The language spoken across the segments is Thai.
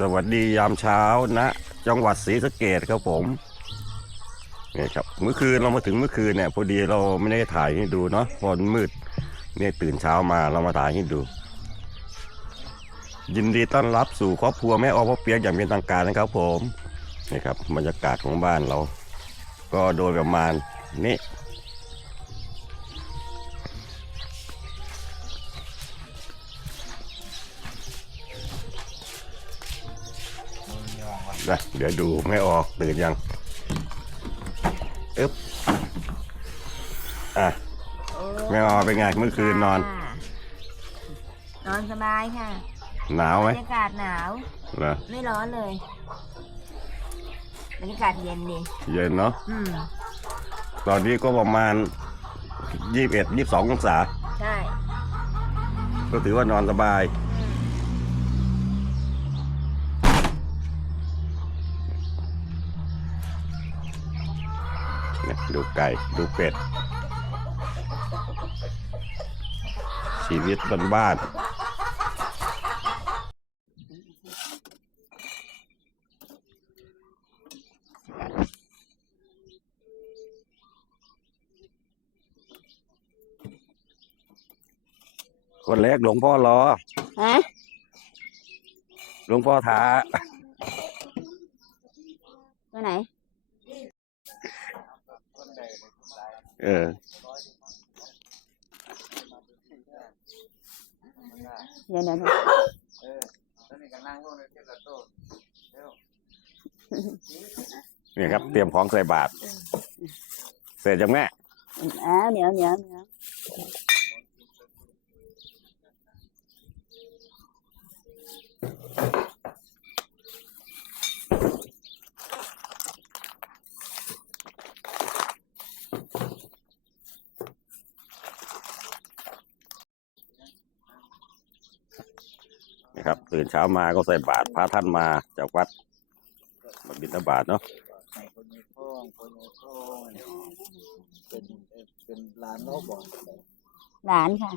สวัสดียามเช้านะจังหวัดศรีสะเกดครับผมนี่ครับเมื่อคืนเรามาถึงเมื่อคืนเนี่ยพอดีเราไม่ได้ถ่ายให้ดูเนาะเพอมืดเนี่ยตื่นเช้ามาเรามาถ่ายให้ดู ยินดีต้อนรับสู่ครอบครัวแม่ออพ่อเปียกอย่างเป็นทางการนะครับผมนี่ครับบรรยากาศของบ้านเรา ก็โดยประมาณนี้ นะเดี๋ยวดูไม่ออกตื่นยังอึ๊บอะแม่ออเป็นไงเมื่อคืนนอนนอนสบายค่ะหนาวไหมบรรยากาศหนาว เหรอไม่ร้อนเลยบรรยากาศเย็นดีเย็นเนาะอืม ตอนนี้ก็ประมาณยี่สิบเอ็ดยี่สิบสององศา ใช่ ก็ถือว่านอนสบาย นี่ยดูไก่ดูเป็ด ชีวิตบ้านๆคนแรกหลวงพ่อรอฮะหลวงพ่อท้าตัวไหน เออเดี๋ยวเดี๋ยวเนี่ยครับ เตรียมของใส่บาตรเสร็จยังแม่อ้าวเดี๋ยวเดี๋ยวเดี๋ยว นะครับ ตื่นเช้ามาก็ใส่บาตรพระท่านมาจากวัดมาบิณฑบาตเนาะคนมีโค้งคนมีโค้งเป็นเป็นร้านโน้บอกหลานค่ะ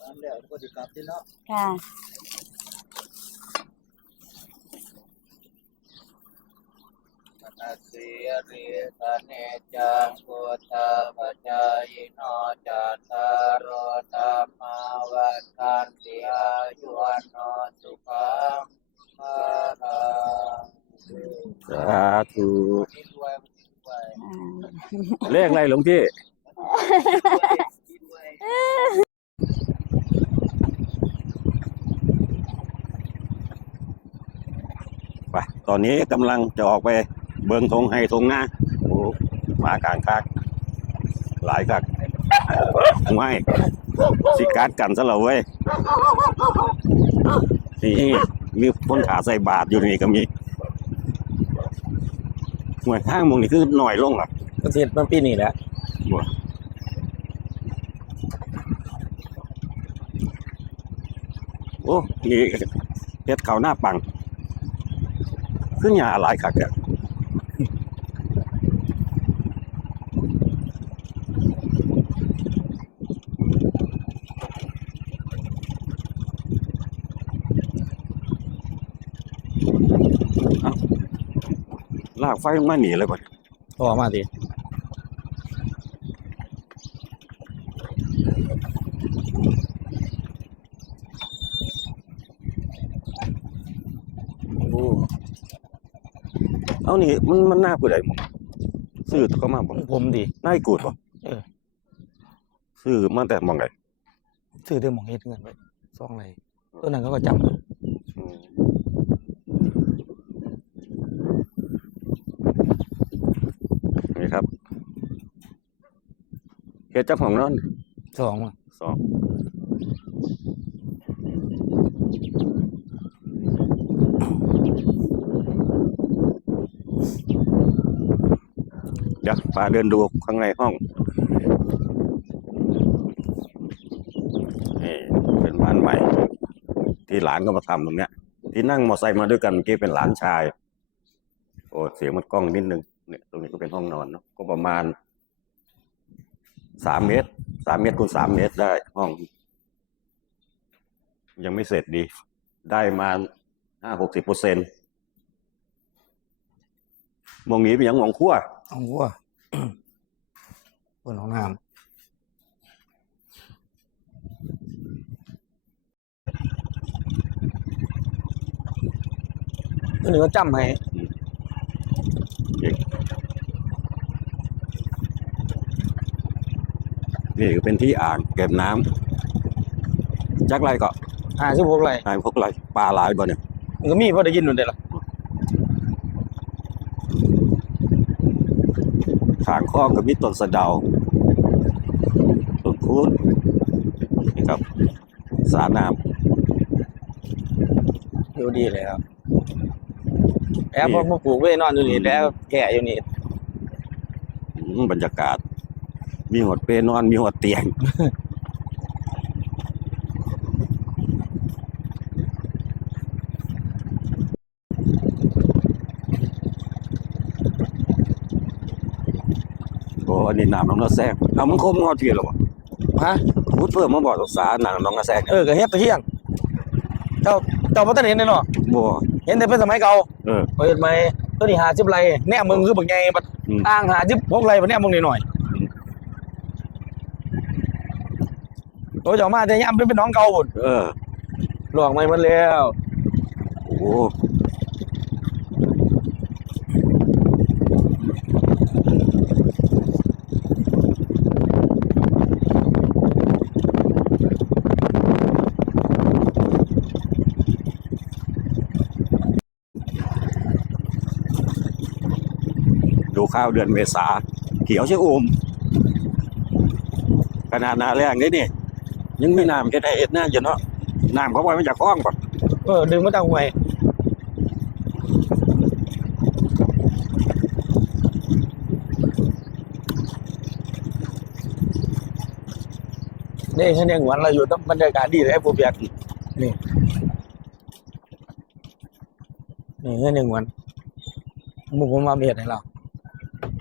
ร้านเดียวก็จะกลับที่เนาะค่ะอาเสีรียตาเนจังพุทธาปัจจายโนจัตตารโอธรรมาวัฏฐานติอายุวันโนสุขังภาลังสาธุเลขอะไรหลวงพี่ไปตอนนี้กำลังจะออกไป เบิงธงให้ธงหน้าโอ้มากลางคักหลายคักไม่สิการดกันซะแล้วเว้ยนี่มีคนขาใส่บาทอยู่นี่ก็มีหน่วยข้างมองนี่คือหน่อยลงอะก็เสร็จมันปีนี้แหละโอ้นี่เฮ็ดเขาวหน้าปังขึ้นหยาหลายคักอะเากไฟมาหนีเลยก่อนต่อมาดิโอ้เอานี่มันมันน่ากูได้บ่ซื้อเขามาบ่ผมดิน่าให้กูดบ่เออซื้อมาแต่หมองไหนซื้อได้หมองเฮ็ดเงินไว้ซองไรตัวนั้นเขาก็จำ อืมนี่ครับเฮ็ดจักของนอนสองอะสองเดี๋ยวพาเดินดูข้างในห้องนี่เป็นบ้านใหม่ ที่หลานก็มาทำตรงเนี้ย ที่นั่งมอเตอร์ไซค์มาด้วยกันเมื่อกี้เป็นหลานชาย โอ้เสียงมันกล้องนิดนึงเนี่ยตรงนี้ก็เป็นห้องนอนเนาะก็ประมาณ สามเมตรสามเมตรคูณสามเมตรได้ห้อง ยังไม่เสร็จดี ได้มาห้าหกสิบเปอร์เซ็นต์มองนี้เป็นหยังหมองขั้วเอาวัวบนห้องน้ำตัวนี้ก็จำให้ นี่ก็เป็นที่อ่างเก็บน้ำจักไรก็ห้าสิบหกไรนายพวกไรปลาหลายบ่เนี่ยมันก็มีพอได้ยินหนุนเด้ล่ะทางคลองก็มีต้นสะเดาต้นคูนนี่ครับสาน้อยู่ดีเลยครับแอบพอมาปลูกไว้นอนอยู่นี่แล้วแก่อยู่นี่ำอืมบรรยากาศ มีหดเปนอน มีหดเตียง โอ้อันนี้น้ำน้องนาแซงเอามันคมงอเทียนหรอวะฮะพูดเพิ่มมาบอกสาน้ำน้องนาแซงเออก็เฮ็ดแตะเที่ยง เจ้าเจ้าบ่ทันเห็นเลยเนาะบ่เห็นแต่เป็นสมัยเก่าเออเปิดไหมตัวนี้หาสิบไรแน่มึงคือบักใหญ่บัดอืมอ่างหาสิบหกไรบัดแน่มึงนิดหน่อย ตัวเจ้ามาแต่ยามเป็นเป็นน้องเก่าพุ่นเออหลอกไม่มันแล้ว โอ้โหดูข้าวเดือนเมษาเขียวชะอุ่มขนาดนาแรงนี่นี่ ยังไม่น้ำจะได้เอ็ดหน้าอยู่เนาะน้ำเขาปล่อยมาจากคลองแบบเออดึงมาตั้งหวยนี่ฉันยังหวนเราอยู่ต้องบรรยากาศดีเลยไอ้ผู้เบียกนี่นี่ฉันยังหวนหมุกผมมาเบียดให้เรา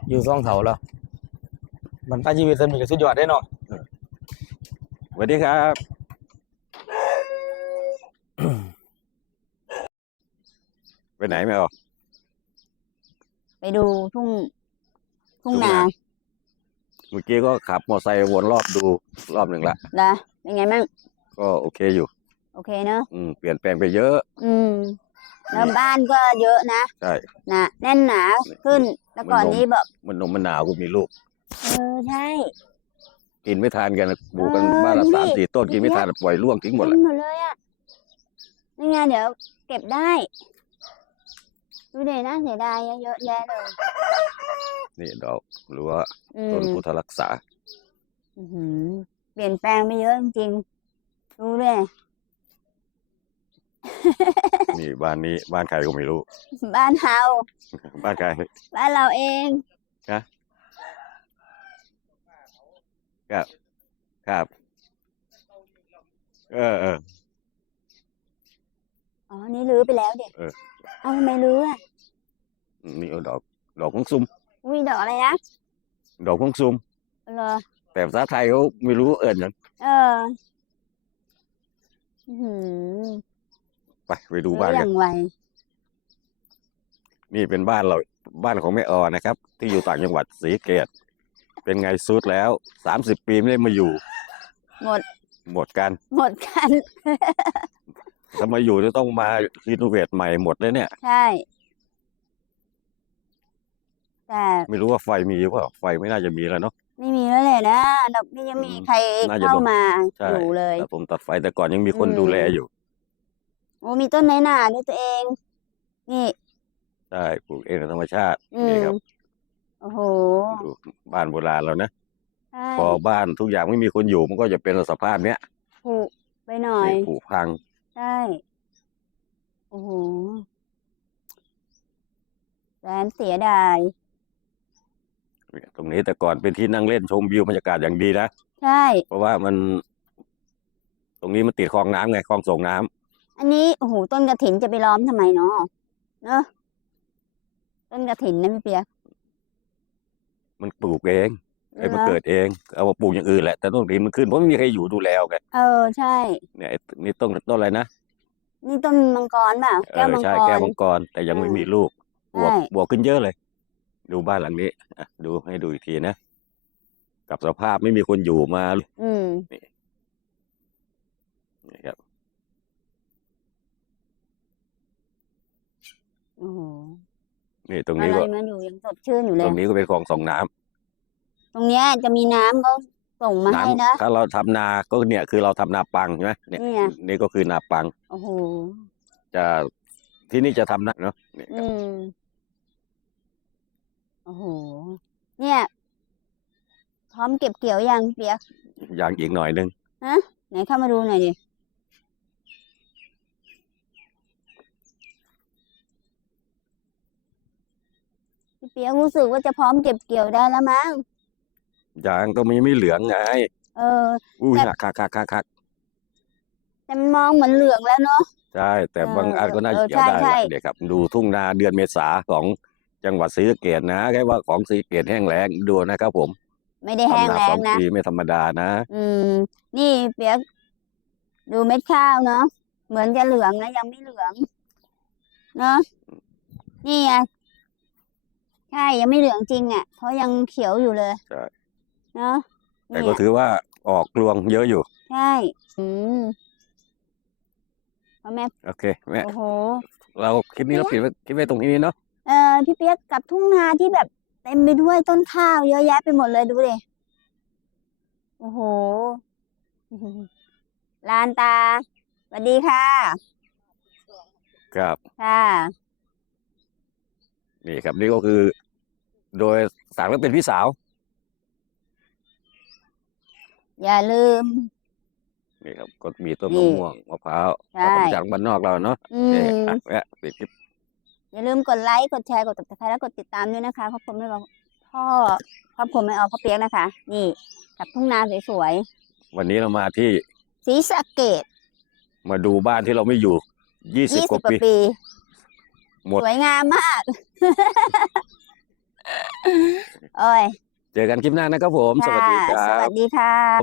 อยู่ซ่องเถาแล้วมันป้าชีวิตสมิกับสุดยอดได้เนาะส วัสดีครับ ไปไหนไม่ออก ไปดูทุ่ง ทุ่งนา เมื่อกี้ก็ขับมอเตอร์ไซค์วนรอบดูรอบหนึ่งละละเป็นไงมั่ง ก็โอเคอยู่ โอเคเนอะอืมเปลี่ยนแปลงไปเยอะ อืม แล้วบ้านก็เยอะนะใช่นะแน่นหนาขึ้น แล้วก่อนนี้แบบมันนมมันหนาวก็มีลูก เออใช่ กินไม่ทานกันปลูกกันเออบ้านละนี่ สามสี่ต้นกินไม่ทานปล่อยร่วงทิ้งหมดเต็ละมหมดเลยอะนี่ไงเดี๋ยวเก็บได้ ดูเดี๋ยวน่าเสียดายอะเยอะแยะเลย นี่ดอกหรือว่าอืต้นมพุทธรักษา อื้อหือเปลี่ยนแปลงไปเยอะจริงๆดูเลยนี่บ้านนี้บ้านใครก็ไม่รู้ บ้านเฮาบ้านใคร บ้านเราเอง ครับ เออเอออ๋อ นี่รื้อไปแล้วเด็กเออ เอาทำไมรื้ออะนี่เอาดอกดอกของซุมอุ้ยดอกอะไรนะดอกของซุมเหรอแต่ภาษาไทยเขาไม่รู้เอิญอย่างเอออื้อหือไปไปดูรื้บ้านออกันย่างไวนี่เป็นบ้านเราบ้านของแม่ออนะครับ ที่อยู่ต่างจังหวัดศรีสะเกต เป็นไงซุดแล้วสามสิบปีไม่ได้มาอยู่ หมดหมดกันหมดกัน ถ้ามาอยู่จะต้องมารีโนเวทใหม่หมดเลยเนี่ย ใช่ แต่ไม่รู้ว่าไฟมีหรือเปล่าไฟไม่น่าจะมีแล้วเนาะ ไม่มีแล้วเลยนะดอกนี่ยังมีอืมใครน่าจะ เข้าโดนมาใช่อยู่เลย แต่ผมตัดไฟแต่ก่อนยังมีคนอืม ดูแลอยู่โอ้มีต้นไม้หนาด้วยตัวเอง นี่ ใช่ปลูกเองในธรรมชาติอืนี่มครับ โอ้โห ดูบ้านโบราณเรานะใช่พอบ้านทุกอย่างไม่มีคนอยู่มันก็จะเป็นสภาพเนี้ยผุไปหน่อยนี่ผุพัง ใช่ โอ้โหแสนเสียดาย ตรงนี้แต่ก่อนเป็นที่นั่งเล่นชมวิวบรรยากาศอย่างดีนะ ใช่ เพราะว่ามัน ตรงนี้มันติดคลองน้ำไงคลองส่งน้ำอันนี้ โอ้โห ต้นกระถินจะไปล้อมทำไมเนาะเนอะต้นกระถินนะพี่เปียก มันปลูกเองอไอ้มันเกิดเอง เอามาปลูกอย่างอื่นแหละ แต่ต้นดินมันขึ้นเพราะไม่มีใครอยู่ดูแลกันเออใช่ เนี่ยไอ้นี่ต้นต้นอะไรนะนี่ต้นมังกรเปล่าเอแก้วอมังใช่กแก้วร มังกร แต่ยังไม่อืมมีลูกบวกใช่ บวกขึ้นเยอะเลย ดูบ้านหลังนี้อะดูให้ดูอีกทีนะกับสภาพไม่มีคนอยู่มาอืมนี่ครับ โอ้โห นี่ตรงอะนี้ไรก็มันอยู่ยังสดชื่นอยู่เลตย รงนี้ก็เป็นคลองส่งน้ำตรงเนี้ยจะมีน้ำก็ส่งมาให้นะถ้าเราทำนาก็เนี่ยคือเราทำนาปังใช่ไหมเนี่ยนี่ไงนี่ก็คือนาปังโอ้โห จะที่นี่จะทำนาเนาะเนี่ยคอืรับมโอ้โห เนี่ย พร้อมเก็บเกี่ยวยังเปียก อย่างอีกหน่อยนึงฮะไหนเข้ามาดูหน่อยดิ พี่เปียกรู้สึกว่าจะพร้อมเก็บเกี่ยวได้แล้วมั้งยางก็มีไม่เหลืองไงเออ อุ้ยแต่ หักหักหักหักหักแต่มันมองเหมือนเหลืองแล้วเนาะ ใช่ แต่เออบางอันก็น่าเออเกี่ยวได้ใช่แหละใช่เด็กครับ ดูทุ่งนาเดือนเมษาของจังหวัดศรีสะเกษนะแค่ว่าของศรีสะเกษแห้งแล้งดูนะครับ ผมไม่ได้แห้งทำนาแล้สองงนะ ปีไม่ธรรมดานะ อืม นี่เปียกดูเม็ดข้าวเนาะเหมือนจะเหลืองแล้วยังไม่เหลือง เนาะนี่ไงใช่ยังไม่เหลืองจริงอะ เพราะยังเขียวอยู่เลยใช่เนาะแต่นี่ก็อะถือว่าออกรวงเยอะอยู่ ใช่อืมพ่อแม่โอเคแม่โอ้โห เราคลิปนี้เราปิดไว้คลิปไว้ตรงนี้เนาะเออพี่เปียกกับทุ่งนาที่แบบเต็มไปด้วยต้นข้าวเยอะแยะไปหมดเลยดูดิโอ้โห ลานตาสวัสดีค่ะ ครับ ค่ะ นี่ครับนี่ก็คือ โดยสั่งแล้วเป็นพี่สาว อย่าลืม นี่ครับ ก็มีต้นนี่มะม่วงมะพร้าวใช่จากบ้านนอกเราเนาะอืนี่มอะแม่ปิดคลิปอย่าลืมกดไลค์กดแชร์กดติดตามและกดติดตามด้วยนะคะครอบครัวไม่เอาพ่อครอบครัวไม่เอาพ่อเปียกนะคะ นี่กับทุ่งนาสวยวันนี้เรามาที่ๆสีสะเกตมาดูบ้านที่เราไม่อยู่ยี่สิบยี่กสิบว่ากว่าปี ปี หมด สวยงามมาก โอ้ย เจอกันคลิปหน้านะครับผม สวัสดีคค่ะรัสวับสดีค่ะ